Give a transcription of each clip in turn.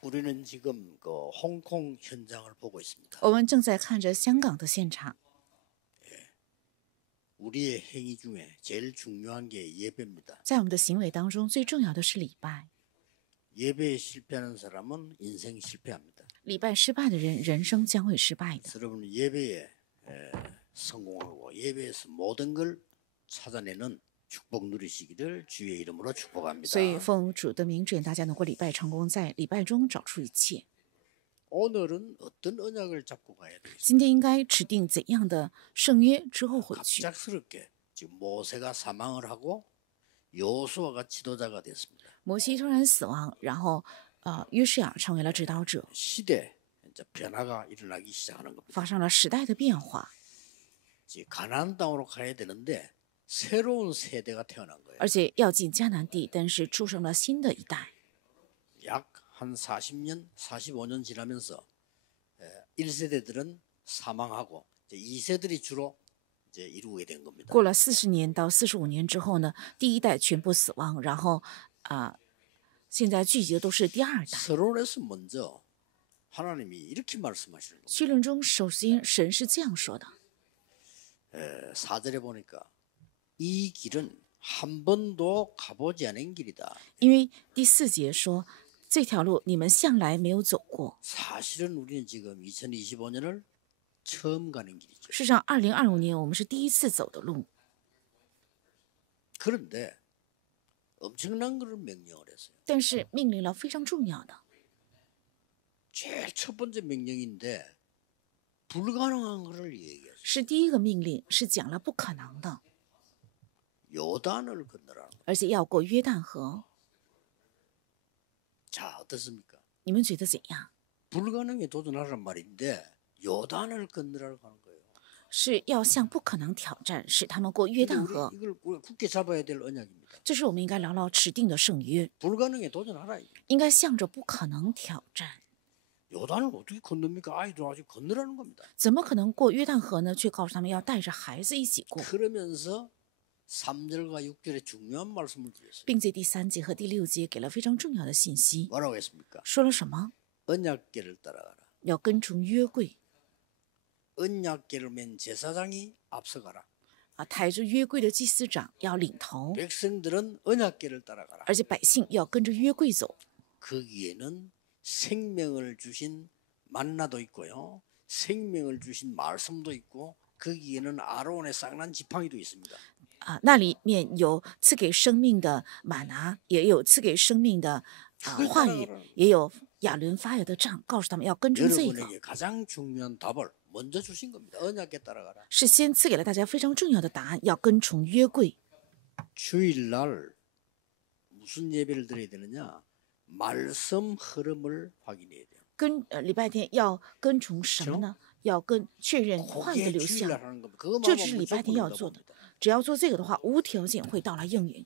우리는 지금 그 홍콩 현장을 보고 있습니다. 我们正在看着香港的现场， 우리의 행위 중에 제일 중요한 게 예배입니다. 在我们的行为当中，最重要的是礼拜。 예배에 실패하는 사람은 인생 실패합니다. 礼拜失败的人，人生将会失败的。 여러분 예배에 성공하고 예배에서 모든 걸 찾아내는 축복 누리시기를 주의 이름으로 축복합니다. 所以奉主的名，祝愿大家能够礼拜成功，在礼拜中找出一切。 오늘은 어떤 언약을 잡고 가야 되겠습니까? 今天应该指定怎样的圣约之后回去。 갑작스럽게 지금 모세가 사망을 하고 여호수아가 지도자가 됐습니다. 摩西突然死亡，然后约书亚成为了指导者， 시대 이제 변화가 일어나기 시작하는 겁니다. 发生了时代的变化。 이제 가나안 땅으로 가야 되는데 새로운 세대가 태어난 거예요. 而且要进迦南地，但是出生了新的一代。 약 한 40년, 45년 지나면서 1세대들은 사망하고 이제 2세들이 주로 이제 이루게 된 겁니다. 过了40年到45年之后呢，第一代全部死亡，然后现在聚集的都是第二代。 서론에서 먼저 하나님이 이렇게 말씀하시는 겁니다. 绪论中，首先神是这样说的： 4절에 보니까 이 길은 한 번도 가보지 않은 길이다. 因为第4节说，这条路你们向来没有走过。 사실은 우리는 지금 2025년을 처음 가는 길이죠. 事实上，2025年我们是第一次走的路， 그런데 엄청난 것을 명령을 했어요. 但是命令了非常重要的， 제일 첫 번째 명령인데 불가능한 것을 얘기했어요. 是第一个命令，是讲了不可能的， 요단을 건너라는 거예요. 而且要过约旦河。 자, 어떻습니까? 你们觉得怎样？ 불가능에 도전하란 말인데 요단을 건너라고 하는 거예요. 是要向不可能挑战，使他们过约 근데 旦 우리 河。 이걸 굳게 잡아야 될 언약입니다. 这是我们应该牢牢持定的圣约， 불가능에 도전하라. 应该向着不可能挑战。 요단을 어떻게 건넙니까? 아이들 아직 건너라는 겁니다. 怎么可能过约旦河呢？却告诉他们要带着孩子一起过， 그러면서 3절과 6절에 중요한 말씀을 드렸어요. 并且第3节和第6节给了非常重要的信息， 뭐라고 했습니까? 说了什么？ 언약궤를 따라가라. 要跟从约柜 언약궤를 맨 제사장이 앞서가라. 抬着约柜的祭司长要领头， 백성들은 언약궤를 따라가라. 而且百姓要跟着约柜走。 거기에는 생명을 주신 만나도 있고요. 생명을 주신 말씀도 있고 거기에는 아론의 쌍난 지팡이도 있습니다. 那里面有赐给生命的玛拿，也有赐给生命的话语，也有亚伦发芽的杖，告诉他们要跟从这个， 여러분에게 가장 중요한 답을 먼저 주신 겁니다. 언약궤 따라가라. 是先赐给了大家非常重要的答案，要跟从约柜。 주일날 무슨 예배를 드려야 되느냐? 말씀 흐름을 확인해야 돼요. 礼拜天要跟从什么呢？要确认话语的 그게 流 주일날 向， 하는 겁니다. 그것만 这只 하면 是礼拜天 무조건 要 응답 做的 옵니다. 。只要做这个的话，无条件会到来应允。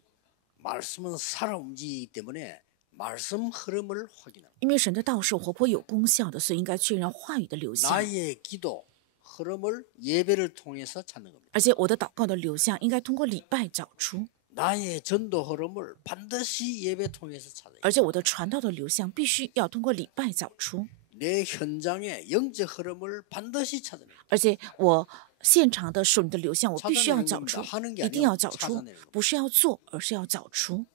말씀은 살아 움직이기 때문에 말씀 흐름을 확인합니다. 因为神的道是活泼有功效的，所以应该确认话语的流向。 나의 기도 흐름을 예배를 통해서 찾는 겁니다. 而且我的祷告的流向应该通过礼拜找出， 나의 전도 흐름을 반드시 예배 통해서 찾아야 돼요. 而且我的传道的流向必须要通过礼拜找出， 내 현장의 영적 흐름을 반드시 찾아내요. 而且我现场的属灵的流向我必须要找出，一定要找出，不是要做，而是要找出。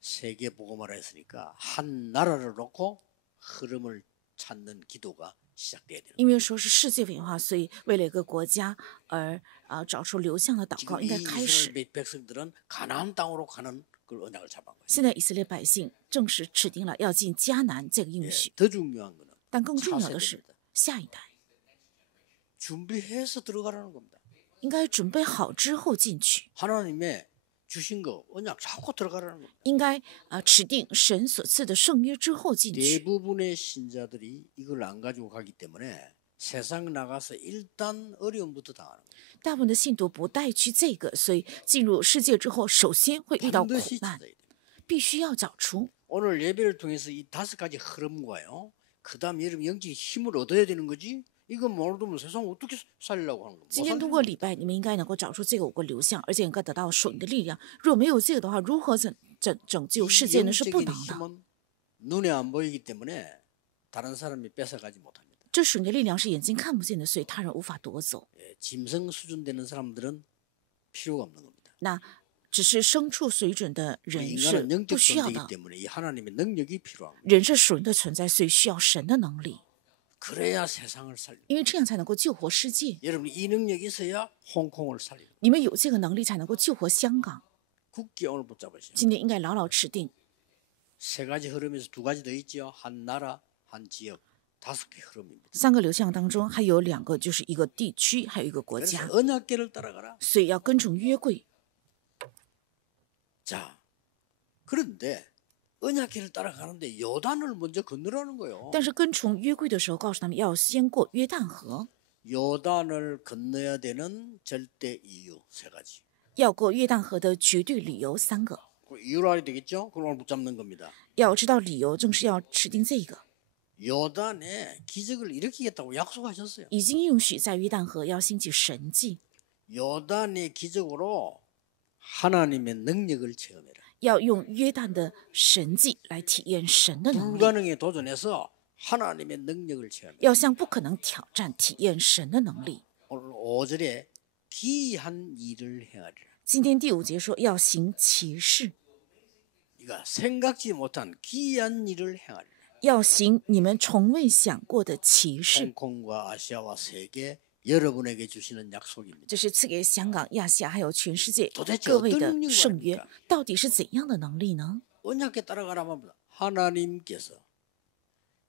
세계 복음화를 했으니까 한 나라를 놓고 흐름을 찾는 기도가 시작돼야 돼요. 因为说是世界文化，所以为了一个国家而找出流向的祷 지금 告应 이 该开始。 이스라엘 백성들은 가나안 땅으로 가는 그 언약을 잡은 거예요. 现在以色列百姓正式指定了要进迦南这个应 예, 许， 더 중요한 거는 但更重要的 차세대입니다. 是下一代 준비해서 들어가라는 겁니다. 应该准备好之后进去， 하나님의 주신 거 언약 잡고 들어가라는 겁니다. 应该指定神所赐的圣约之后进去。 대부분의 신자들이 이걸 안 가지고 가기 때문에 세상 나가서 일단 어려움부터 당하는 거예요. 大部分的信徒不带去这个，所以进入世界之后，首先会遇到苦 반드시 难， 찾아야 돼요. 必须要找出。 오늘 예배를 통해서 이 5가지 흐름과요. 그다음 여러분 영적 힘을 얻어야 되는 거지. 이거 모르면 세상 어떻게 살려고 하는 거예요? 今天通过礼拜，你们应该能够找出这个5个流向，而且应该得到属灵的力量。若没有这个的话，如何拯救世界呢？是不 영적인 能的。 힘은 눈에 안 보이기 때문에 다른 사람이 뺏어가지 못합니다. 这属灵的力量是眼睛看不见的，所以他人无法夺走。 예, 짐승 수준 되는 사람들은 필요가 없는 겁니다. 那只是牲畜水准的 우리 人是 인간은 不 영적 需要 존재이기 的， 때문에 이 하나님의 능력이 필요합니다. 人是属灵的存在，所以需要神的能力， 그래야 세상을 살립니다. 因为这样才能够救活世界。 여러분 이 능력이 있어야 홍콩을 살립니다. 你们有这个能力，才能够救活香港。 굳게 오늘 붙잡으시오. 今天应该牢牢持定， 세 가지 흐름에서 두 가지 더 있죠. 한 나라, 한 지역, 5개 흐름입니다. 3个流向当中还有2个，就是一个地区，还有一个国 그래서 家， 언약궤를 따라가라. 所以要跟从约柜。 자, 그런데 언약궤를 따라가는데 요단을 먼저 건너라는 거예요. 但是跟从约柜的时候，告诉他们要先过约旦河， 요단을 건너야 되는 절대 이유 3가지. 要过约旦河的绝对理由3个。 그 이유로 알아야 되겠죠? 그걸 오늘 붙잡는 겁니다. 要知道理由，正是要指定这个。 요단에 기적을 일으키겠다고 약속하셨어요. 已经应许在约旦河要兴起神迹， 요단의 기적으로 하나님의 능력을 체험해라. 要用约旦的神迹来体验神的能力， 불가능에 도전해서 하나님의 능력을 체험해라. 要向不可能挑战，体验神的能力。 오늘 5절에 기이한 일을 행하리라. 今天第5节说要行奇事， 그러니까 생각지 못한 기이한 일을 행하리라. 要行你们从未想过的奇事。 홍콩과 아시아와 세계 여러분에게 주시는 약속입니다. 这是赐给香港、亚细亚还有全世界 도대체 各位 어떤 的 능력이 圣约 말입니까? ，到底是怎样的能力呢？ 언약에 따라가라면 하나님께서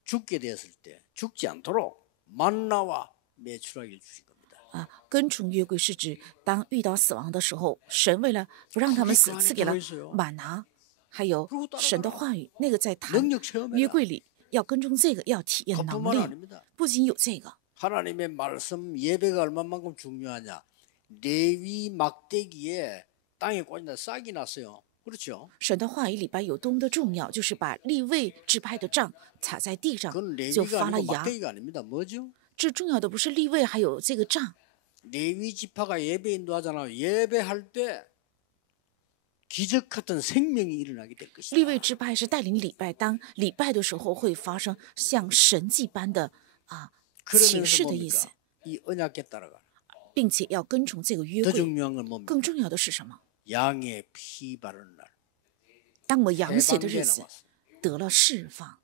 죽게 되었을 때 죽지 않도록 만나와 메추라기를 주신 겁니다. 啊，跟从约柜是指当遇到死亡的时候，神为了不让他们死，赐给了玛拿，还有神的话语。那个在坛 능력 체험해라. 约柜里要跟踪这个，要体验能 그것뿐만 力。 아닙니다. 不仅有这个， 하나님의 말씀 예배가 얼마만큼 중요하냐. 레위 막대기에 땅에 꽂는다 싹이 났어요. 그렇죠? 神的话语礼拜有多么的重要，就是把立位支派的杖插在地上 그건 就 레위가 发了 아니고 芽。 막대기가 아닙니다. 뭐죠? 这重要的不是立位，还有这个杖。 레위 지파가 예배 인도하잖아요. 예배할 때 기적 같은 생명이 일어나게 될 것이다. 立位支派是带领礼拜，当礼拜的时候会发生像神迹般的启 그러면서 示的意思， 뭡니까? 이 언약에 따라가. 并且要跟从这个约 더 柜。 중요한 건 뭡니까? 更重要的是什么？ 양의 피 바르는 날. 当我羊血的 해방제 日子 남았어. 得了释放，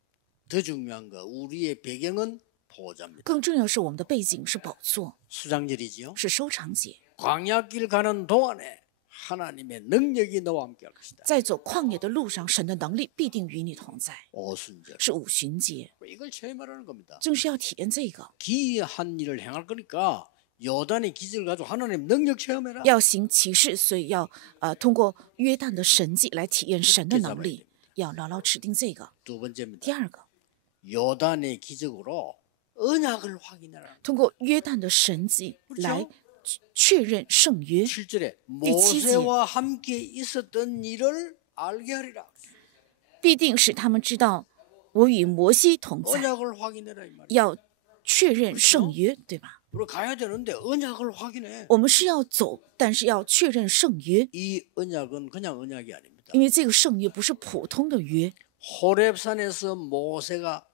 더 중요한 거 우리의 배경은 보호자입니다. 更重要是我们的背景是宝座， 수장절이지요. 是收藏节。 광야길 가는 동안에 하나님의 능력이 너와 함께 할 것이다. 在走旷野的路上，神的能力必定与你同在， 오순절. 是五旬节， 이걸 체험하라는 겁니다. 正是要体验这个， 기이한 일을 행할 거니까 요단의 기적을 가지고 하나님 능력 체험해라. 要行奇事，所以要通过约旦的神迹来体验神的能力，要牢牢持定这个。 두 번째입니다. 第二个， 요단의 기적으로 언약을 확인해라. 通过约旦的神迹来确认圣约。 7절에 뒤치지. 모세와 함께 있었던 일을 알게 하리라. 必定使他们知道我与摩西同在， 언약을 확인해라 이 말이야. 要确认圣约，对吧？ 우리 가야 되는데 언약을 확인해. 我们是要走，但是要确认圣约， 이 언약은 그냥 언약이 아닙니다. 因为这个圣约不是普通的约。 호렙산에서 모세가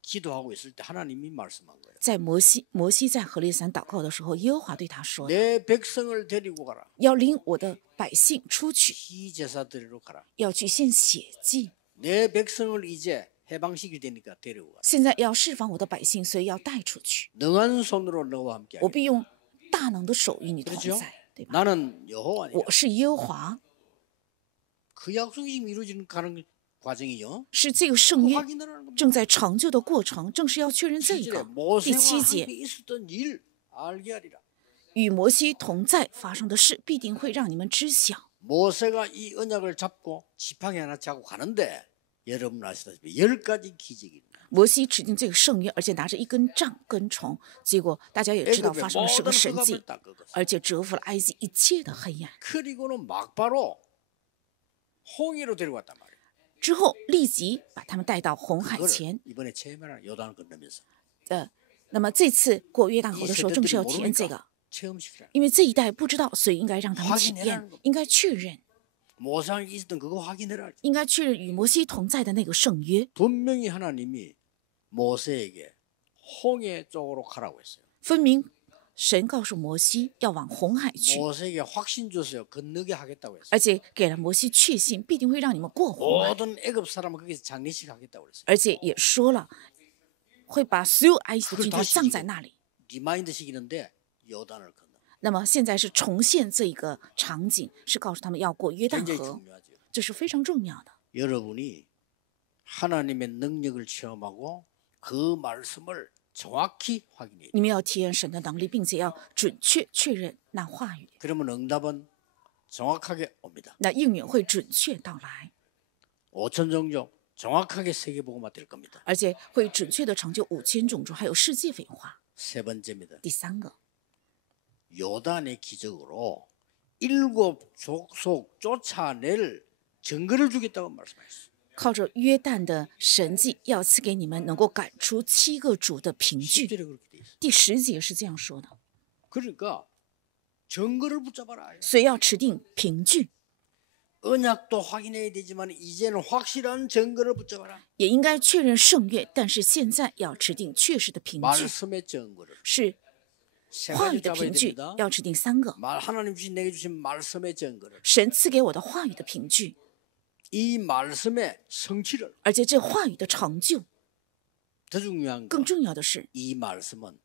기도하고 있을 때 하나님이 말씀한 거예요. 在摩西在何烈山祷告的时候，耶和华对他说：“ 내 백성을 데리고 가라. 要领我的百姓出去， 희제사 드리러 가라. 要去献血祭。 내 백성을 이제 해방시킬 테니까 데리고 가라. 现在要释放我的百姓，所以要帶出去。 능한 손으로 너와 함께 我 하겠다. 必用大能的手与你同 그렇죠? 在，对吧？ 나는 여호와니라. 我是耶和华， 그 약속이 지금 이루어지는 가는 과정이요. 是这个圣约 확인하라는 겁니다. 正在成就的过程，正是要确认这 7절에 个。第 모세와 7 함께 节， 있었던 일 알게 하리라. 与摩西同在发生的事，必定会让你们知晓。 모세가 이 언약을 잡고 지팡이 하나 잡고 가는데 여러분 아시다시피 10가지 기적이 있다. 摩西指定这个圣约，而且拿着一根杖跟从，结果大家也知道 애굽의 发生了什 모든 么神迹 흑암을 ， 다 꺾었어. 而且折服了埃及一切的黑暗。 그리고는 막바로 홍해로 데려갔단 말이에요. 之后立即把他们带到红海 그걸 前。 이번에 체험하라 요단을 건너면서 那么这次过约旦河 이 的时候，正是 세대들이 要体验这个， 모르니까 체험시키라. 因为这一代不知道，所以应该让他们体 확인해라는 验 겁니다. ，应该确认。 모세랑 있었던 그거 확인해라. 应该确认与摩西同在的那个圣约。 분명히 하나님이 모세에게 홍해 쪽으로 가라고 했어요. 分明神告诉摩西要往红海去， 모세에게 확신 줬어요. 건너게 하겠다고 했어요. 而且给了摩西确信必定会让你们过红海， 모든 애굽 사람은 거기서 장례식 하겠다고 그랬어요. 而且也说了会把所有埃及的军队葬在那里。 리마인드 시키는데 요단을 건너. 那么现在是重现这一个场景，是告诉他们要过约旦 굉장히 河， 중요하죠. 这是非常重要的。 여러분이 하나님의 능력을 체험하고 그 말씀을 정확히 확인해야 돼요. 你们要体验神的能力，并且要准确确认那话语， 그러면 응답은 정확하게 옵니다. 那应允会准确到来， 5천 종족 정확하게 세계복음화 될 겁니다. 而且会准确的成就5000种族，还有世界文化。 세 번째입니다. 第三个， 요단의 기적으로 7 족속 쫓아낼 증거를 주겠다고 말씀하셨어요. 靠着约旦的神迹，要赐给你们能够赶出7个主的凭据。 10절에 그렇게 돼 있어요. 第10节是这样说的， 그러니까 증거를 붙잡아라. 所以要持定凭据， 언약도 확인해야 되지만 이제는 확실한 증거를 붙잡아라. 也应该确认圣约，但是现在要持定确实的凭据， 말씀의 증거를 是 세 话 가지 语的 잡아야 凭据， 됩니다. 要持定3个。 하나님 주신 내게 주신 말씀의 증거를 神赐给我的话语的凭据， 이 말씀의 성취를 而且这话语的成就， 더 중요한 更 건 重要的是， 이 말씀은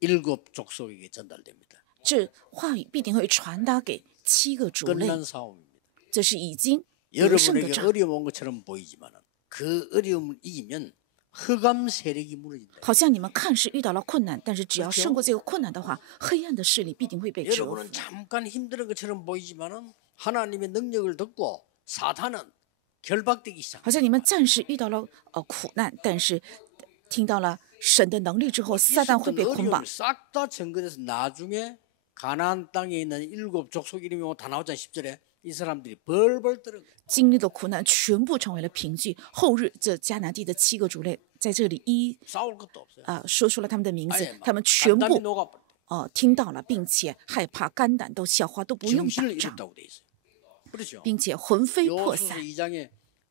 7 족속에게 전달됩니다. 这话语必定会传达给7个族类， 끝난 싸움입니다. 这是已经得胜的 여러분에게 仗。 어려움 온 것처럼 보이지만 그 어려움을 이기면 흑암 세력이 무너진다. 好像你们看似遇到了困难，但是只要 그렇죠 胜过这个困难的话，黑暗的势力必定会被折服。 여러분은 잠깐 힘든 것처럼 보이지만 하나님의 능력을 듣고 사탄은 결박되기 시작. 好像你们暂时遇到了苦难，但是听到了神的能力之后，撒旦会被捆绑。 싹다 증거돼서 나중에 가나안 땅에 있는 7 족속 이름이 다 나오잖아요. 10절에 이 사람들이 벌벌 떨어. 经历的苦难全部成为了凭据。后日这迦南地的7个族类在这里싸울 것도 없어요. 说出了他们的名字 아예 ，他们全 단단히 部 녹아버려. 听到了，并且害怕，肝胆都消化，都不用打 정신을 仗， 잃었다고 돼 있어요. 그렇죠. 并且魂飞魄 요수서 散。 2장에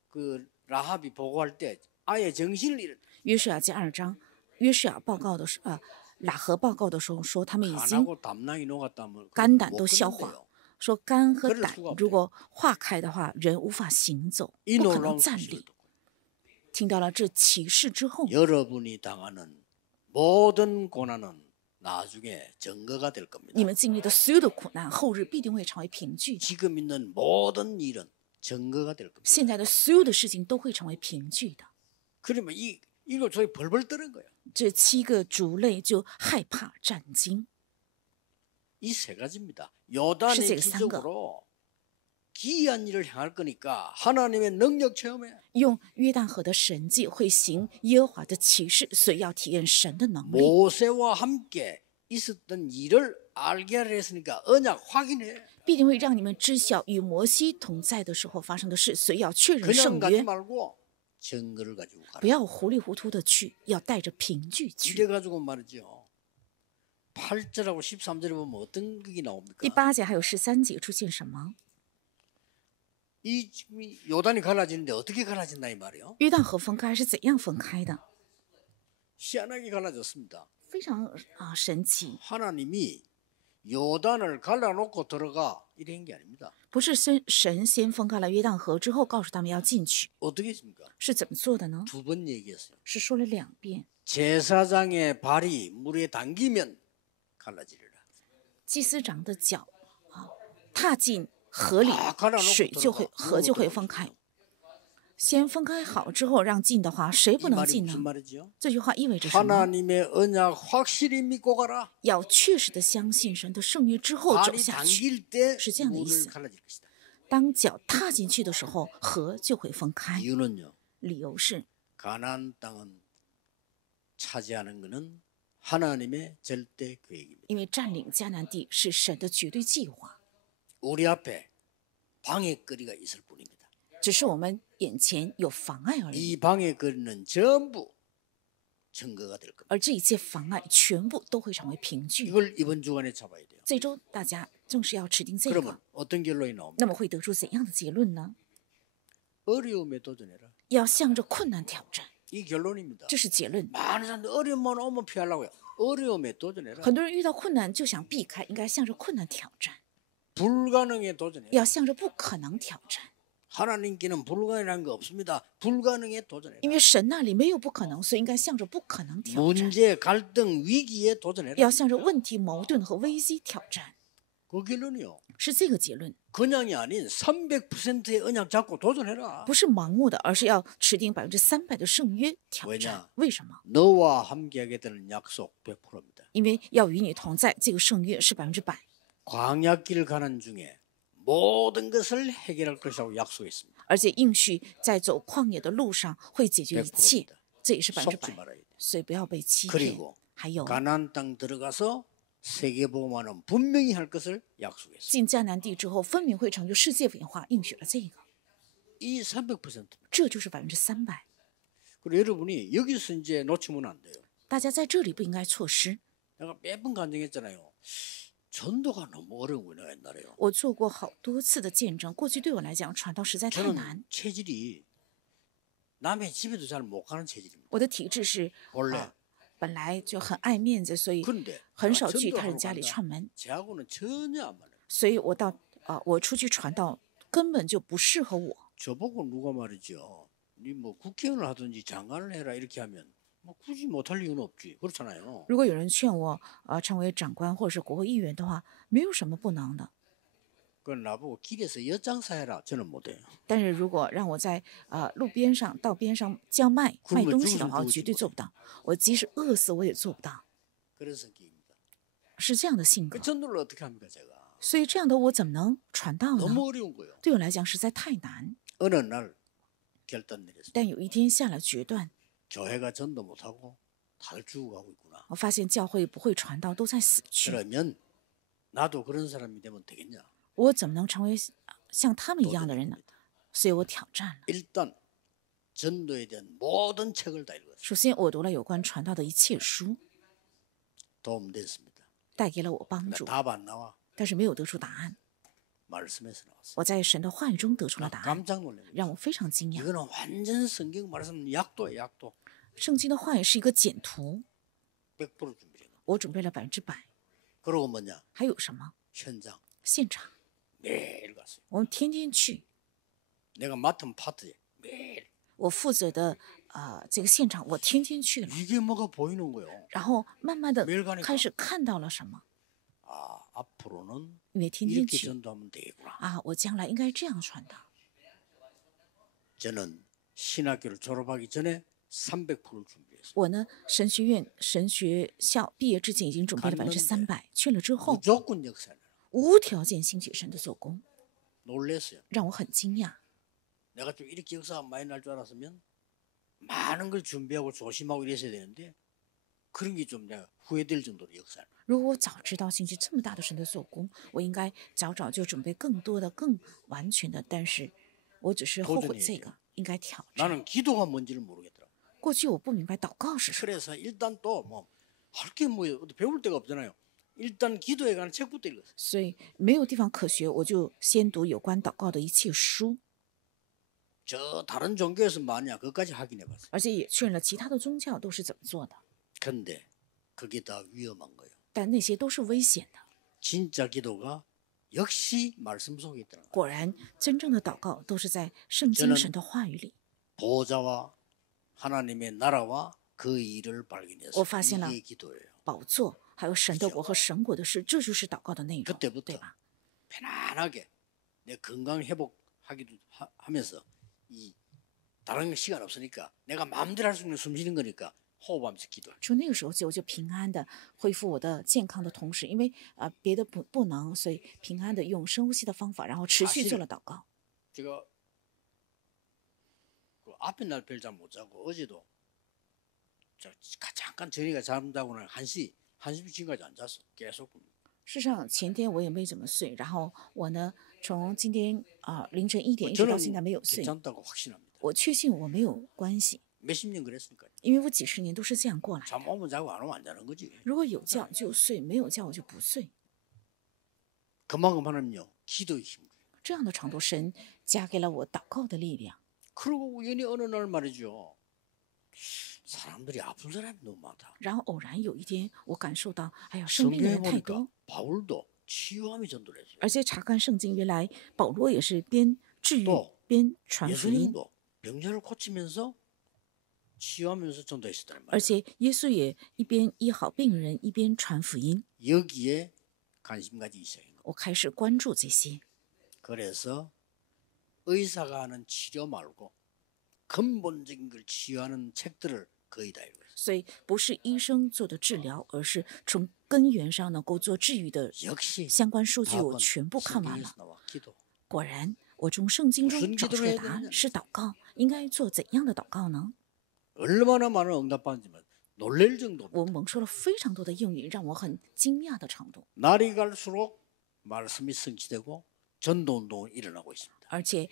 그 라합이 보고할 때 아예 정신을 잃었다. 约书亚记2章，约书亚报告的时喇合报告的时候说，他们已经 간하고 담낭이 녹았다면 肝胆 못 都消 끊는데요. 化，说肝和 그럴 胆 수가 없대요. 如果化开的话，人无法行走， 이 不可 놀라운 能站 사실을 立。 듣고 听到了这启示之后， 여러분이 당하는 모든 고난은 나중에 증거가 될 겁니다. 你们经历的所有的苦难，后日必定会成为凭据的。 지금 있는 모든 일은 증거가 될 겁니다. 现在的所有的事情都会成为凭据的。 그러면 이거 저희 벌벌 떠는 거예요. 这7个族类就害怕战惊。 이 세 가지입니다. 요단의 실제 그 기적으로 기이한 일을 행할 거니까 하나님의 능력 체험해. 用约旦河的神迹会行耶和华的启示，所以要体验神的能力。 모세와 함께 있었던 일을 알게 하려 했으니까 언약 확인해. 必定会让你们知晓与摩西同在的时候发生的事，所以要确认 그냥 圣 가지 约， 말고 증거를 가지고 不 가라. 要糊里糊涂的去，要带着凭据去。 이래 가지고 말이죠. 8절하고 13절에 보면 어떤 게 나옵니까? 第8节还有13节出现什么？ 이 요단이 갈라지는데 어떻게 갈라진다 이 말이에요? 约旦河分开是怎样分开的？ 희한하게 갈라졌습니다. 非常神奇， 하나님이 요단을 갈라놓고 들어가 이런 게 아닙니다. 不是神先分开了约旦河之后告诉他们要进去， 어떻게 했습니까? 是怎么做的呢？ 두 번 얘기했어요. 是说了2遍。 제사장의 발이 물에 담기면 갈라지리라. 祭司长的脚踏进河里， 갈라놓고 水就会 들어가. 河就会分开。先分开好之后让进的话，谁 이 不能 말이 进呢 무슨 ？ 말이죠? 这句话意味着什么？ 하나님의 언약 확실히 믿고 가라. 要确实的相信神的圣约之后走 발이 下去。 담길 때是这样的意思。 물을 갈라질 것이다. 当脚踏进去的时候，河就会分开。 이유는요. 理由是 가나안 땅은 차지하는 것은 하나님의 절대 계획입니다. 因为占领迦南地是神的绝对计划， 우리 앞에 방해거리가 있을 뿐입니다. 只是我们眼前有妨碍而已。 이 방해거리는 전부 증거가 될 겁니다. 而这一切妨碍全部都会成为凭据。 이걸 이번 주간에 잡아야 돼요. 这周大家正是要持定这 그러면 个， 어떤 결론이 나옵니까? 那么会得出怎样的结论呢？ 어려움에 도전해라. 要向着困难挑战， 이 결론입니다. 这是结论。 많은 사람들 어려움만 오면 피하려고요. 어려움에 도전해라. 很多人遇到困难就想避开，应该向着困难挑战， 불가능에 도전해라. 要向着不可能挑战， 하나님께는 불가능한 거 없습니다. 불가능에 도전해라. 因为神那里没有不可能，所以应该向着不可能挑战， 문제, 갈등, 위기에 도전해라. 要向着问题、矛盾和危机挑战， 그 결론이요. 是这个结论， 그냥이 아닌 300%의 언약 잡고 도전해라. 不是盲目的，而是要持定300%的圣约挑 왜냐 战。为什么？ 너와 함께하게 되는 약속 100%입니다. 因为要与你同在，这个圣约是100%。 광야길 가는 중에 모든 것을 해결할 것이라고 약속했습니다. 而且应许在走旷野的路上会解决一切， 100%입니다. 这也是 속지 100%， 말아야 돼. 所以不要被欺骗。 그리고 还有 가나안 땅 들어가서 세계복음화는 분명히 할 것을 약속했습니다. 进迦南地之后，分明会成就世界文化，应许了这个， 이 300%. 这就是300%。 그리고 여러분이 여기서 이제 놓치면 안 돼요. 大家在这里不应该错失。 내가 매번 간증했잖아요. 전도가 너무 어려운 거예요, 옛날에요. 我做过好多次的见证，过去对我来讲传道实在太难 저는 。 체질이 남의 집에도 잘 못 가는 체질입니다. 我的体质是 원래. 本来就很爱面子，所以 그런데 很 내가 少去他 전도하러 人家里 간다. 串门。 저하고는 전혀 안 맞아요. 所以我出去传道根本就不适合我。 저보고 누가 말이죠. 니 뭐 국회의원을 하든지 장관을 해라 이렇게 하면 뭐 굳이 못할 이유는 없지. 그렇잖아요. 如果有人劝我成为长官或者是国会议员的话，没有什么不能的。 그건 나보고 길에서 엿장사해라. 저는 못해요. 但是如果让我在路边上、道边上叫卖东西的话，我 죽어도 绝对做不到。我即使饿死，我也做不到。 그런 성격입니다. 是这样的性格 그 ， 전도를 어떻게 합니까 제가? 所以这样的我怎么能传道呢？ 너무 어려운 거예요. 对我来讲实在太难。 어느 날 결단 내렸어요. 但有一天下了决断， 교회가 전도 못하고 다들 죽어가고 있구나. 我发现教会不会传道，都在死去。 그러면 나도 그런 사람이 되면 되겠냐? 我怎么能成为像他们一样的人呢？ 所以我挑战了。 일단 전도에 대한 모든 책을 다 읽었어요. 首先，我读了有关传道的一切书， 도움됐습니다. 带给了我帮 근데 助， 답 안 나와. 但是没有得出答案。 말씀에서 나왔어요. 我在神的话语中得出了 나 答案， 깜짝 놀랐어요. 让我非常惊讶。 이거는 완전 성경 말씀 약도예요, 약도. 圣经的话语是一个简图， 100% 준비해. 我准备了100%。 그러고 뭐냐? 还有什么？ 현장 现场， 매일 갔어요. 我们天天去。 내가 맡은 파트에 매일 我负责的这个现场，我天天去了， 이게 뭐가 보이는 거예요. 然后慢慢的 매일 가니까 开始看到了什么， 아, 앞으로는 因为天天 이렇게 去 전도하면 되겠구나. 我将来应该这样传道。 저는 신학교를 졸업하기 전에 300%를 준비했어요. 我呢，神学校毕业之前已经准备了300%，去了之后 무조건 역사를 无条件兴起神的做工， 놀랬어요. 让我很惊讶。 내가 좀 이렇게 역사가 많이 날 줄 알았으면 많은 걸 준비하고 조심하고 이랬어야 되는데 그런 게 좀 내가 후회될 정도로 역사를. 如果我早知道兴起这么大的神的做工，我应该早就准备更多的、更完全的。但是我只是后悔这个，应该挑战。 나는 기도가 뭔지를 모르겠더라. 过去我不明白祷告是什么， 그래서 일단 또 뭐 할 게 뭐 배울 데가 없잖아요. 일단 기도에 관한 책부터 읽었어요. 所以没有地方可学，我就先读有关祷告的一切书， 저 다른 종교에서 뭐냐 그것까지 확인해 봤어요. 而且也确认了其他的宗教都是怎么做的。 근데 그게 다 위험한 거예요. 但那些都是危险的。 진짜 기도가 역시 말씀 속에 있더라. 果然，真正的祷告都是在圣经神的话语里。 보좌와 하나님의 나라와 그 일을 발견해서 我发现了 이게 기도예요. 宝座，还有神的国和神国的事，这就是祷告的内容， 그때부터 对吧？ 편안하게 내 건강 회복하기도 하면서 이 다른 시간 없으니까 내가 마음대로 할 수 있는 숨 쉬는 거니까 호흡하면서 기도할. 从那个时候起，我就平安的恢复我的健康的同时，因为别的不能，所以平安的用深呼吸的方法，然后持续做了祷告。 제가 그 앞에 날 별잠 못 자고 어제도 잠깐 저녁에 잠자고는 1시 지금까지 안 잤어. 계속. 事实上，前天我也没怎么睡，然后我呢，从今天凌晨1点一直到现在没有睡。 괜찮다고 확신합니다. 我确信我没有关系。 몇십 년 그랬으니까. 因为我几十年都是这样过来的。 잠 오면 자고 안 오면 안 자는 거지. 如果有觉就睡，没有觉我就不睡。 그만큼 하나님요 기도의 힘. 这样的程度，神加给了我祷告的力量。 그리고 우연히 어느 날 말이죠. 사람들이 아픈 사람이 너무 많다. 然后偶然有一天，我感受到，哎呀，生病的 성경에 人太 보니까 多。 바울도 치유함이 전도를 했어요. 而且查看圣经，原来保罗也是边治愈 또 边传福音， 예수님도 병자를 고치면서 치유하면서 전도했었다는 而 말이에요. 且耶稣也一边医好病人，一边传福音。 여기에 관심 가지기 시작한 거예요. 我开始关注这些， 그래서 의사가 하는 치료 말고 근본적인 걸 치유하는 책들을 거의 다 읽었어요. 所以不是医生做的治疗，而是从根源上能够做治愈的 역시 相关数据，我 답은 全部看完 성경에서 了。 나와 기도. 果然，我从圣经中 무슨 找 기도를 出的 해야 答案 되느냐 是祷告。应该做怎样的祷告呢？ 얼마나 많은 응답받는지만 놀랄 정도. 我蒙受了非常多的应允，让我很惊讶的程度。 날이 갈수록 말씀이 성취되고 전도 운동이 일어나고 있습니다. 而且，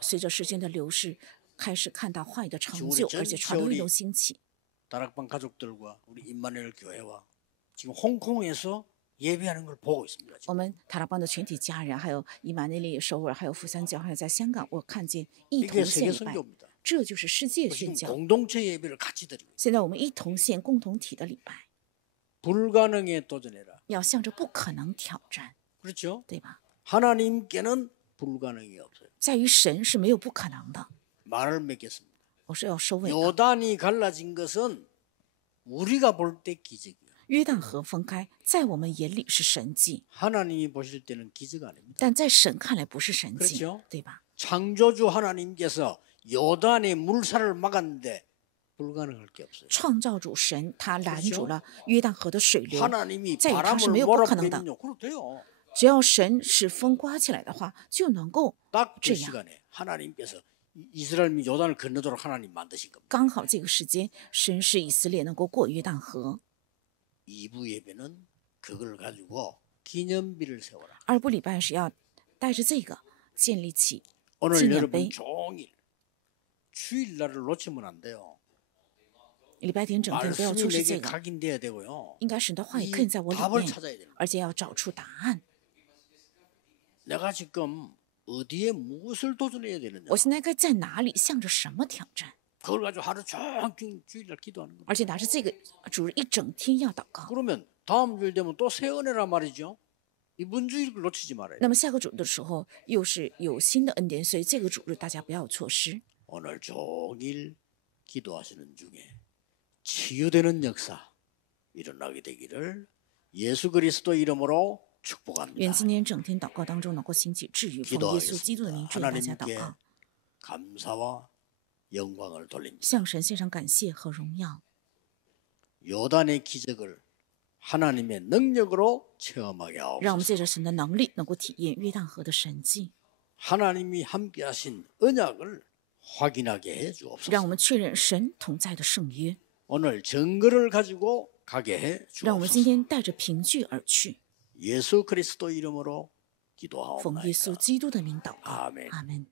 随着时间的流逝，开始看到话语的成 지금 就， 우리 而且 전체 传道运 우리 动兴起。 다락방 가족들과 우리 임마누엘 교회와 지금 홍콩에서 예배하는 걸 보고 있습니다. 我 지금. 们塔拉邦的全体家人，还有以马内利、首尔，还有釜山教会，在香港，我看见一 이게 同献 세계 礼拜， 선교입니다. 这就是世界 지금 宣教。 공동체 예배를 같이 드리고 있어요. 现在我们一同献共同体的礼拜， 불가능에 도전해라. 要向着不可能挑战， 그렇죠? 对吧？ 하나님께는 불가능이 없어요. 在于神是没有不可能的。 말을 맺겠습니다. 我是要收尾的。 요단이 갈라진 것은 우리가 볼 때 기적이에요. 约旦河分开，在我们眼里是神迹， 하나님이 보실 때는 기적 아닙니다. 但在神看来不是神迹 그렇죠 ，对吧？ 창조주 하나님께서 요단의 물살을 막았는데 불가능할 게 없어요. 创造主神他拦阻了约旦河的水流， 하나님이 在于他是 바람을 没有不可能的。 몰아내면요. 그래도 돼요. 只要神使风刮起来的话，就能够 딱 그 这样。 시간에 하나님께서 이스라엘이 요단을 건너도록 하나님 만드신 겁니다. 刚好这个时间，神使以色列能够过约旦河。 2부 예배는 그걸 가지고 기념비를 세워라. 二部礼拜是要带着这个建立起 오늘 纪念 여러분 碑。 종일 주일날을 놓치면 안 돼요. 礼拜天整天不要 말씀이 错失 내게 这个， 각인돼야 되고요. 应该神的话语 이 刻印在我里 답을 面， 찾아야 됩니다. 而且要找出答案。 내가 지금 어디에 무엇을 도전해야 되느냐. 我现在该在哪里，向着什么挑战？ 그걸 가지고 하루 종일 주일날 기도하는 거예요. 而且拿着这个主日一整天要祷告。 그러면 다음 주일 되면 또 새 은혜란 말이죠. 이번 주일을 놓치지 말아요. 那么下个主日的时候，又是有新的恩典，所以这个主日大家不要错失。 오늘 종일 기도하시는 중에 치유되는 역사 일어나게 되기를 예수 그리스도 이름으로 愿 축복합니다. 今天整天祷告当中能够兴起治愈，奉耶稣基督的名祝愿大家祷 하나님께 告， 감사와 영광을 돌립니다. 向神献上感谢和荣耀， 요단의 기적을 하나님의 능력으로 체험하게 让我们 하옵소서. 借着神的能力，能够体验约旦河的神迹， 하나님이 함께하신 언약을 확인하게 해 让我 주옵소서. 们确认神同在的圣约， 오늘 증거를 가지고 가게 해 让我们今 주옵소서. 天带着凭据而去， 예수 그리스도 이름으로 奉耶稣 기도하옵나이다. 基督的名祷告， 아멘. 阿门。